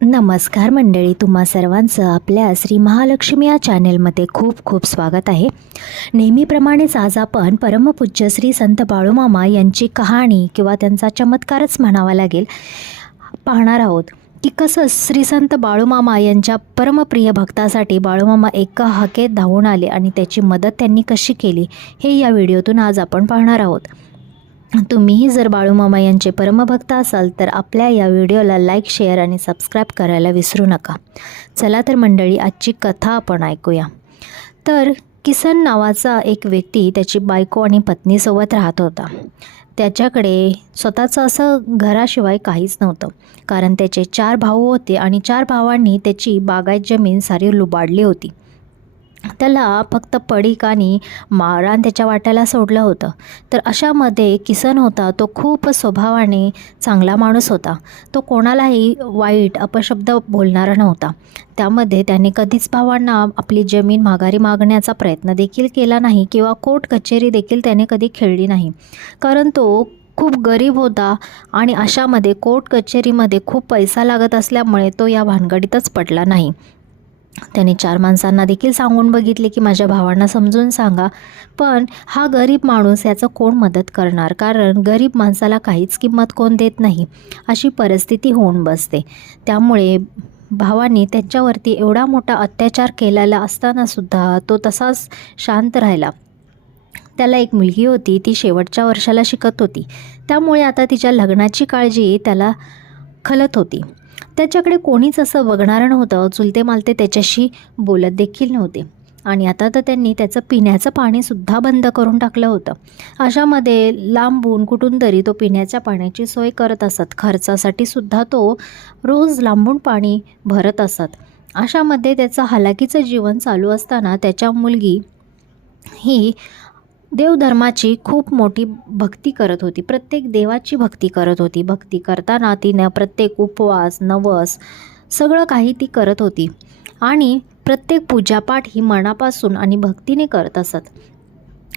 नमस्कार मंडळी, तुम्हा सर्वांचं आपल्या श्री महालक्ष्मी या चॅनेलमध्ये खूप खूप स्वागत आहे. नेहमीप्रमाणेच आज आपण परमपूज्य श्री संत बाळूमामा यांची कहाणी किंवा त्यांचा चमत्कारच म्हणावा लागेल पाहणार आहोत की कसं श्री संत बाळूमामा यांच्या परमप्रिय भक्तासाठी बाळूमामा एका हाकेत धावून आले आणि त्याची मदत त्यांनी कशी केली हे या व्हिडिओतून आज आपण पाहणार आहोत. तुम्हीही जर बाळूमामा यांचे परमभक्त असाल तर आपल्या या व्हिडिओला लाईक, शेअर आणि सबस्क्राईब करायला विसरू नका. चला तर मंडळी, आजची कथा आपण ऐकूया. तर किसन नावाचा एक व्यक्ती त्याची बायको आणि पत्नीसोबत राहत होता. त्याच्याकडे स्वतःचं असं घराशिवाय काहीच नव्हतं, कारण त्याचे 4 भाऊ होते आणि 4 भावांनी त्याची बागायत जमीन सारी लुबाडली होती. त्याला फक्त पडीक आणि माळरान त्याच्या वाट्याला सोडलं होतं. तर अशामध्ये किसन होता तो खूप स्वभावाने चांगला माणूस होता. तो कोणालाही वाईट अपशब्द बोलणारा नव्हता. त्यामध्ये त्याने कधीच भावांना आपली जमीन माघारी मागण्याचा प्रयत्न देखील केला नाही किंवा कोर्ट कचेरी देखील त्याने कधी खेळली नाही, कारण तो खूप गरीब होता आणि अशामध्ये कोर्ट कचेरीमध्ये खूप पैसा लागत असल्यामुळे तो या भानगडीतच पडला नाही. त्याने 4 माणसांना देखील सांगून बघितले की माझ्या भावांना समजून सांगा, पण हा गरीब माणूस याचं कोण मदत करणार, कारण गरीब माणसाला काहीच किंमत कोण देत नाही अशी परिस्थिती होऊन बसते. त्यामुळे भावांनी त्याच्यावरती एवढा मोठा अत्याचार केलेला असतानासुद्धा तो तसाच शांत राहिला. त्याला एक मुलगी होती, ती शेवटच्या वर्षाला शिकत होती. त्यामुळे आता तिच्या लग्नाची काळजी त्याला खलत होती. त्याच्याकडे कोणीच असं बघणारं नव्हतं. चुलते मालते त्याच्याशी बोलत देखील नव्हते आणि आता तर त्यांनी त्याचं पिण्याचं पाणीसुद्धा बंद करून टाकलं होतं. अशामध्ये लांबून कुठून तरी तो पिण्याच्या पाण्याची सोय करत असत. खर्चासाठी सुद्धा तो रोज लांबून पाणी भरत असत. अशामध्ये त्याचं हलाखीचं जीवन चालू असताना त्याच्या मुलगी ही देवधर्माची खूप मोठी भक्ती करत होती. प्रत्येक देवाची भक्ती करत होती. भक्ती करताना तिनं प्रत्येक उपवास, नवस सगळं काही ती करत होती आणि प्रत्येक पूजापाठ ही मनापासून आणि भक्तीने करत असत.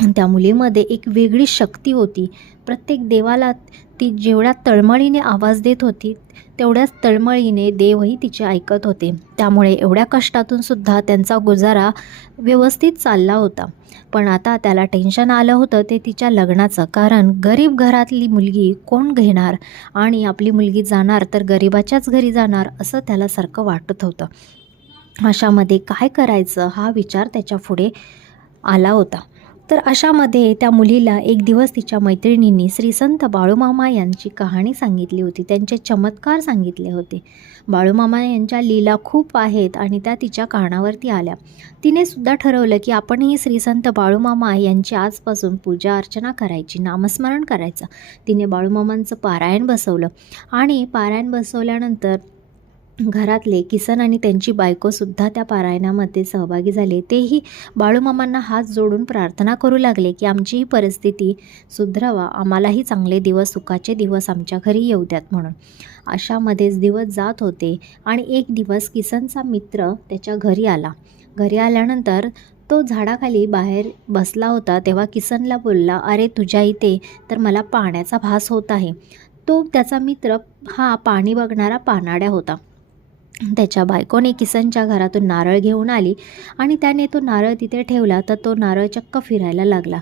त्या मुलीमध्ये एक वेगळी शक्ती होती. प्रत्येक देवाला ती जेवढ्या तळमळीने आवाज देत होती तेवढ्याच तळमळीने देवही तिचे ऐकत होते. त्यामुळे एवढ्या कष्टातून सुद्धा त्यांचा गुजारा व्यवस्थित चालला होता. पण आता त्याला टेन्शन आलं होतं ते तिच्या लग्नाचं, कारण गरीब घरातली मुलगी कोण घेणार आणि आपली मुलगी जाणार तर गरिबाच्याच घरी जाणार असं त्याला सारखं वाटत होतं. अशामध्ये काय करायचं हा विचार त्याच्या पुढे आला होता. तर अशामध्ये त्या मुलीला एक दिवस तिच्या मैत्रिणींनी श्री संत बाळूमामा यांची कहाणी सांगितली होती. त्यांचे चमत्कार सांगितले होते. बाळूमामा यांच्या लीला खूप आहेत आणि त्या तिच्या कानावरती आल्या. तिने सुद्धा ठरवलं की आपणही श्री संत बाळूमामा यांची आजपासून पूजा अर्चना करायची, नामस्मरण करायचं. तिने बाळूमामांचं पारायण बसवलं आणि पारायण बसवल्यानंतर घरातले किसन आणि त्यांची बायकोसुद्धा त्या पारायणामध्ये सहभागी झाले. तेही बाळूमामांना हात जोडून प्रार्थना करू लागले की आमची ही परिस्थिती सुधरवा, आम्हालाही चांगले दिवस, सुखाचे दिवस आमच्या घरी येऊ द्यात म्हणून. अशामध्येच दिवस जात होते आणि एक दिवस किसनचा मित्र त्याच्या घरी आला. घरी आल्यानंतर तो झाडाखाली बाहेर बसला होता. तेव्हा किसनला बोलला, अरे तुझ्या इथे तर मला पाण्याचा भास होत आहे. तो त्याचा मित्र हा पाणी बघणारा पानाड्या होता. त्याच्या बायकोने किसनच्या घरातून नारळ घेऊन आली आणि त्याने तो नारळ तिथे ठेवला. तर तो नारळ चक्क फिरायला लागला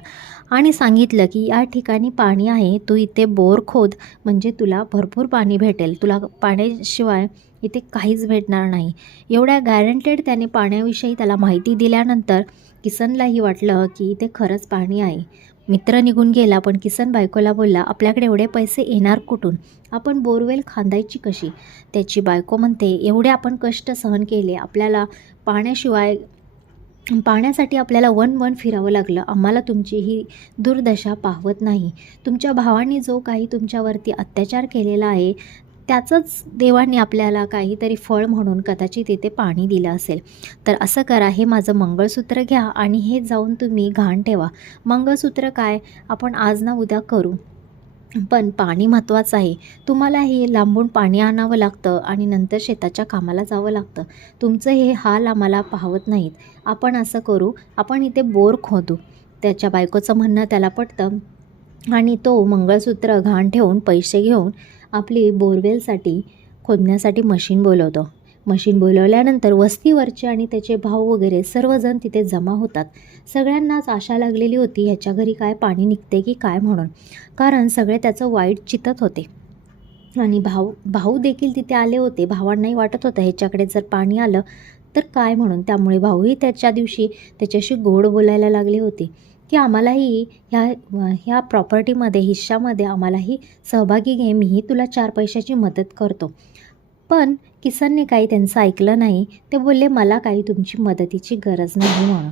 आणि सांगितलं की या ठिकाणी पाणी आहे, तू इथे बोर खोद, म्हणजे तुला भरपूर पाणी भेटेल, तुला पाण्याशिवाय इथे काहीच भेटणार नाही. एवढ्या गॅरंटेड त्याने पाण्याविषयी त्याला माहिती दिल्यानंतर किसनलाही वाटलं की इथे खरंच पाणी आहे. मित्र निघून गेला, पण किसन बायकोला बोलला, आपल्याकडे एवढे पैसे येणार कुठून, आपण बोरवेल खांदायची कशी. त्याची बायको म्हणते, एवढे आपण कष्ट सहन केले, आपल्याला पाण्यासाठी आपल्याला वन फिरावं लागलं, आम्हाला तुमची ही दुर्दशा पाहवत नाही. तुमच्या भावांनी जो काही तुमच्यावरती अत्याचार केलेला आहे त्याचंच देवाने आपल्याला काहीतरी फळ म्हणून कदाचित इथे पाणी दिलं असेल. तर असं करा, हे माझं मंगळसूत्र घ्या आणि हे जाऊन तुम्ही घाण ठेवा. मंगळसूत्र काय आपण आज ना उद्या करू, पण पाणी महत्त्वाचं आहे. तुम्हाला हे लांबून पाणी आणावं लागतं आणि नंतर शेताच्या कामाला जावं लागतं. तुमचं हे हाल आम्हाला पाहवत नाहीत. आपण असं करू, आपण इथे बोर खोदू. त्याच्या बायकोचं म्हणणं त्याला पटतं आणि तो मंगळसूत्र घाण ठेवून पैसे घेऊन आपली बोरवेलसाठी खोदण्यासाठी मशीन बोलवतो. मशीन बोलवल्यानंतर वस्तीवरचे आणि त्याचे भाऊ वगैरे सर्वजण तिथे जमा होतात. सगळ्यांनाच आशा लागलेली होती ह्याच्या घरी काय पाणी निघते की काय म्हणून, कारण सगळे त्याचं वाईट चित्तत होते. आणि भाऊ देखील तिथे आले होते. भावांनाही वाटत होतं ह्याच्याकडे जर पाणी आलं तर काय म्हणून. त्यामुळे भाऊही त्याच्या दिवशी त्याच्याशी गोड बोलायला लागले होते की आम्हालाही ह्या प्रॉपर्टीमध्ये हिश्श्यामध्ये आम्हालाही सहभागी घे, मीही तुला 4 पैशाची मदत करतो. पण किसनने काही त्यांचं ऐकलं नाही. ते बोलले मला काही तुमची मदतीची गरज नाही म्हणून.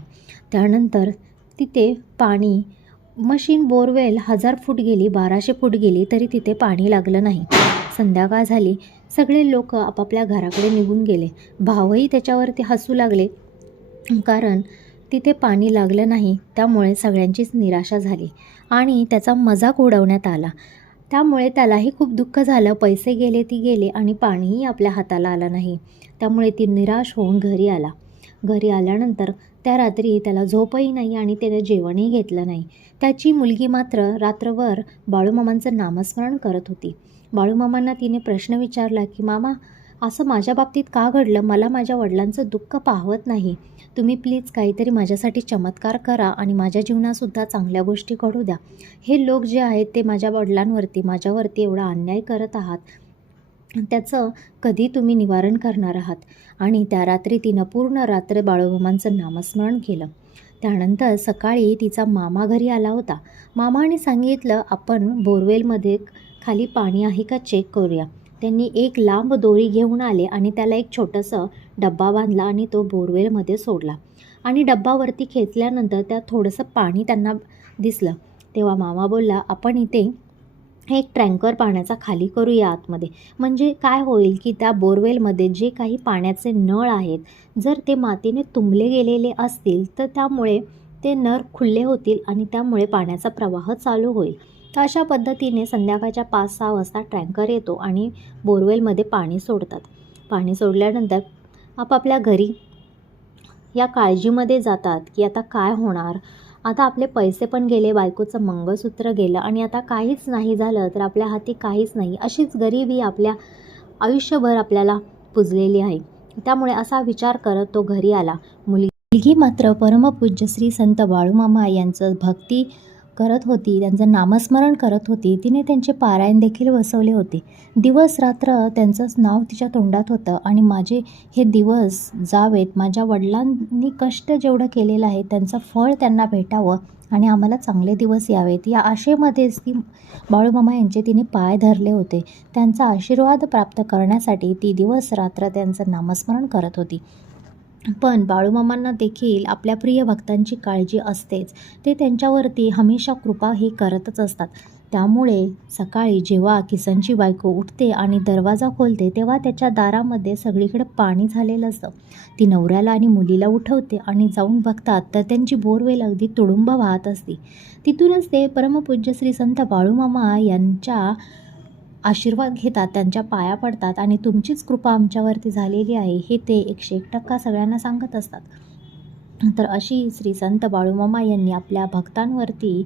त्यानंतर तिथे पाणी मशीन बोरवेल 1000 फूट गेली, 1200 फूट गेली तरी तिथे पाणी लागलं नाही. संध्याकाळ झाली. सगळे लोक आपापल्या घराकडे निघून गेले. भावही त्याच्यावरती हसू लागले कारण तिथे पाणी लागलं नाही. त्यामुळे सगळ्यांचीच निराशा झाली आणि त्याचा मजाक उडवण्यात आला. त्यामुळे त्यालाही खूप दुःख झालं. पैसे गेले ती गेले आणि पाणीही आपल्या हाताला आलं नाही. त्यामुळे ती निराश होऊन घरी आला. घरी आल्यानंतर त्या रात्री त्याला झोपही नाही आणि त्याने जेवणही घेतलं नाही. त्याची मुलगी मात्र रात्रभर बाळूमामांचं नामस्मरण करत होती. बाळूमामांना तिने प्रश्न विचारला की मामा, असं माझ्या बाबतीत का घडलं? मला माझ्या वडिलांचं दुःख पाहवत नाही. तुम्ही प्लीज काहीतरी माझ्यासाठी चमत्कार करा आणि माझ्या जीवनातसुद्धा चांगल्या गोष्टी घडू द्या. हे लोक जे आहेत ते माझ्या वडिलांवरती माझ्यावरती एवढा अन्याय करत आहात, त्याचं कधी तुम्ही निवारण करणार आहात. आणि त्या रात्री तिनं पूर्ण रात्र बाळूमामांचं नामस्मरण केलं. त्यानंतर सकाळी तिचा मामा घरी आला होता. मामाने सांगितलं आपण बोरवेलमध्ये खाली पाणी आहे का चेक करूया. त्यांनी एक लांब दोरी घेऊन आले आणि त्याला एक छोटंसं डब्बा बांधला आणि तो बोरवेलमध्ये सोडला. आणि डब्बावरती खेचल्यानंतर त्यात थोडंसं पाणी त्यांना दिसलं. तेव्हा मामा बोलला आपण इथे एक टँकर पाण्याचा खाली करूया आतमध्ये. म्हणजे काय होईल की त्या बोरवेलमध्ये जे काही पाण्याचे नळ आहेत जर ते मातीने तुंबले गेलेले असतील तर त्यामुळे ते नळ खुले होतील आणि त्यामुळे पाण्याचा प्रवाह चालू होईल. तर अशा पद्धतीने संध्याकाळच्या 5-6 वाजता टँकर येतो आणि बोरवेलमध्ये पाणी सोडतात. पाणी सोडल्यानंतर आपापल्या घरी या काळजीमध्ये जातात की आता काय होणार. आता आपले पैसे पण गेले, बायकोचं मंगळसूत्र गेलं आणि आता काहीच नाही झालं तर आपल्या हाती काहीच नाही. अशीच गरिबी आपल्या आयुष्यभर आपल्याला पुजलेली आहे. त्यामुळे असा विचार करत तो घरी आला. मुलगी मात्र परमपूज्य श्री संत बाळूमामा यांचं भक्ती करत होती, त्यांचं नामस्मरण करत होती. तिने त्यांचे पारायण देखील बसवले होते. दिवस रात्र त्यांचंच नाव तिच्या तोंडात होतं आणि माझे हे दिवस जावेत, माझ्या वडिलांनी कष्ट जेवढं केलेलं आहे त्यांचं फळ त्यांना भेटावं आणि आम्हाला चांगले दिवस यावेत या आशेमध्येच ती बाळूमामा यांचे तिने पाय धरले होते. त्यांचा आशीर्वाद प्राप्त करण्यासाठी ती दिवस रात्र त्यांचं नामस्मरण करत होती. पण बाळूमामांना देखील आपल्या प्रिय भक्तांची काळजी असतेच. ते त्यांच्यावरती हमेशा कृपा ही करतच असतात. त्यामुळे सकाळी जेव्हा किसनची बायको उठते आणि दरवाजा खोलते तेव्हा त्याच्या दारामध्ये सगळीकडे पाणी झालेलं असतं. ती नवऱ्याला आणि मुलीला उठवते आणि जाऊन बघतात तर त्यांची बोरवेल अगदी तुडुंब वाहत असते. तिथूनच ते परमपूज्य श्री संत बाळूमामा यांच्या आशीर्वाद घेतात, त्यांच्या पाया पडतात आणि तुमचीच कृपा आमच्यावरती झालेली आहे हे ते 101% सगळ्यांना सांगत असतात. तर अशी श्री संत बाळूमामा यांनी आपल्या भक्तांवरती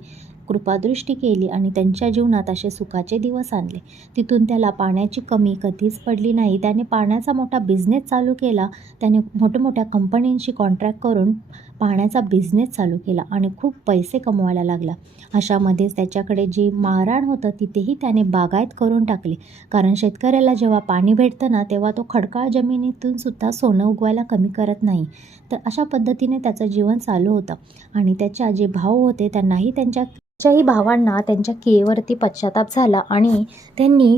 कृपादृष्टी केली आणि त्यांच्या जीवनात असे सुखाचे दिवस आणले. तिथून त्याला पाण्याची कमी कधीच पडली नाही. त्याने पाण्याचा मोठा बिझनेस चालू केला. त्याने मोठमोठ्या कंपन्यांशी कॉन्ट्रॅक्ट करून पाण्याचा बिझनेस चालू केला आणि खूप पैसे कमवायला लागला. अशामध्येच त्याच्याकडे जे माळरान होतं तिथेही त्याने बागायत करून टाकले. कारण शेतकऱ्याला जेव्हा पाणी भेटतं ना तेव्हा तो खडकाळ जमिनीतून सुद्धा सोनं उगवायला कमी करत नाही. तर अशा पद्धतीने त्याचं जीवन चालू होतं. आणि त्याच्या जे भाऊ होते त्यांनाही त्यांच्याही भावांना त्यांच्या क्रियेवरती पश्चाताप झाला आणि त्यांनी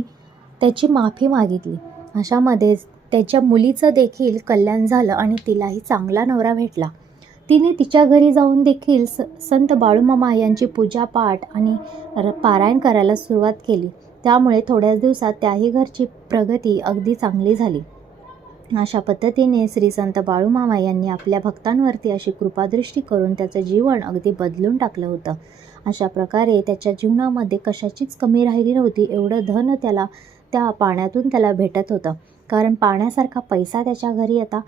त्याची माफी मागितली. अशामध्येच त्याच्या मुलीचं देखील कल्याण झालं आणि तिलाही चांगला नवरा भेटला. तिने तिच्या घरी जाऊन देखील संत बाळूमामा यांची पूजापाठ आणि पारायण करायला सुरुवात केली. त्यामुळे थोड्याच दिवसात त्याही घरची प्रगती अगदी चांगली झाली. अशा पद्धतीने श्री संत बाळूमामा यांनी आपल्या भक्तांवरती अशी कृपादृष्टी करून त्याचं जीवन अगदी बदलून टाकलं होतं. अशा प्रकारे त्याच्या जीवनामध्ये कशाचीच कमी राहिली नव्हती. एवढं धन त्याला त्या पाण्यातून त्याला भेटत होतं. कारण पाण्यासारखा पैसा त्याच्या घरी आता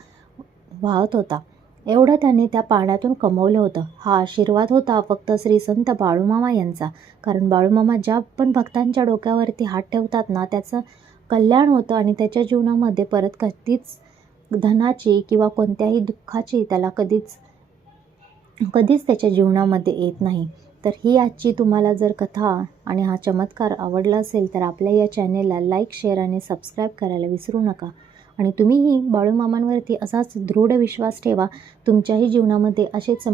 वाहत होता. एवढं त्याने त्या पाण्यातून कमवलं होतं. हा आशीर्वाद होता फक्त श्री संत बाळूमामा यांचा. कारण बाळूमामा ज्या पण भक्तांच्या डोक्यावरती हात ठेवतात ना त्याचं कल्याण होतं आणि त्याच्या जीवनामध्ये परत कधीच धनाची किंवा कोणत्याही दुःखाची त्याला कधीच त्याच्या जीवनामध्ये येत नाही. तर ही आजची तुम्हाला जर कथा आणि हा चमत्कार आवडला असेल तर आपल्या या चॅनेलला लाईक, शेअर आणि सबस्क्राईब करायला विसरू नका. आणि तुम्हीही बाळूमामांवरती असाच दृढ विश्वास ठेवा. तुमच्याही जीवनामध्ये असे चमत्कार